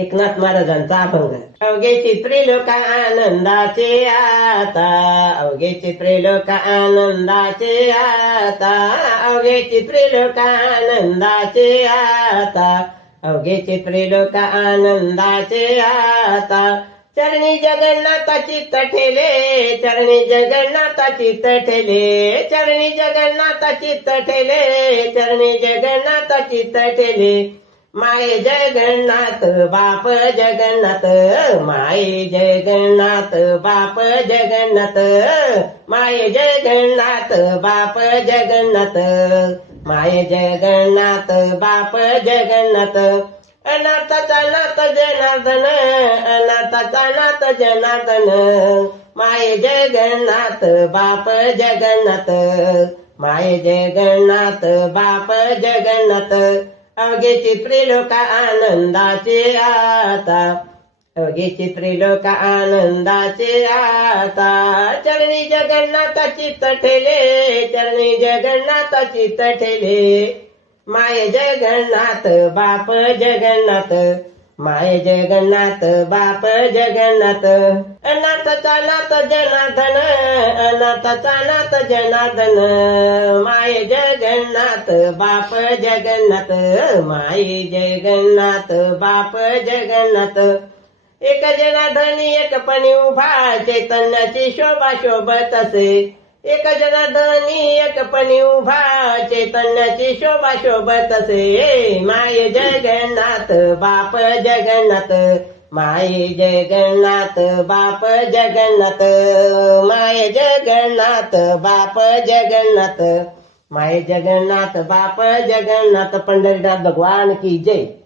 एकनाथ महाराजांचा अभंग अवघे चित्रे लोक आनंदाचे आता अवघे चित्रे लोक आनंदाचे आता अवघे चित्रे लोक आनंदाचे आता अवघे चित्रे लोक आनंदाचे आता. चरणी जगन्नाथाची तठेले चरणी जगन्नाथाची तठेले चरणी जगन्नाथाची तठेले चरणी जगन्नाथाची तठेले माय जगन्नाथ बाप जगन्नाथ. माय जगन्नाथ बाप जगन्नाथ. माय जगन्नाथ बाप जगन्नाथ. माय जगन्नाथ बाप जगन्नाथ. अनाथाचा नाथ जनार्दन अनाथाचा नाथ जनार्दन. माय जगन्नाथ बाप जगन्नाथ. माय जगन्नाथ बाप जगन्नाथ. अगे चित्रे लोक आनंदाचे आता. अगे चित्रे लोक आनंदाचे आता. चरणी जगन्नाथाची तठेले चरणी जगन्नाथाची तठेले माय जगन्नाथ बाप जगन्नाथ. माय जगन्नाथ बाप जगन्नाथ अनाथचा नाथ जनार्दन अनाथचा नाथ जनार्दन. माय जगन्नाथ बाप जगन्नाथ माय जगन्नाथ बाप जगन्नाथ. एक जनार्दनी एक पणी उभा चैतन्याची शोभा शोभत असे. एक जनार्दनी एक पणी उभा चैतन्याची शोभा शोभत असे माय जगन्नाथ बाप जगन्नाथ. माय जगन्नाथ बाप जगन्नाथ. माय जगन्नाथ बाप जगन्नाथ. माय जगन्नाथ बाप जगन्नाथ. पंढरीनाथ भगवान की जय.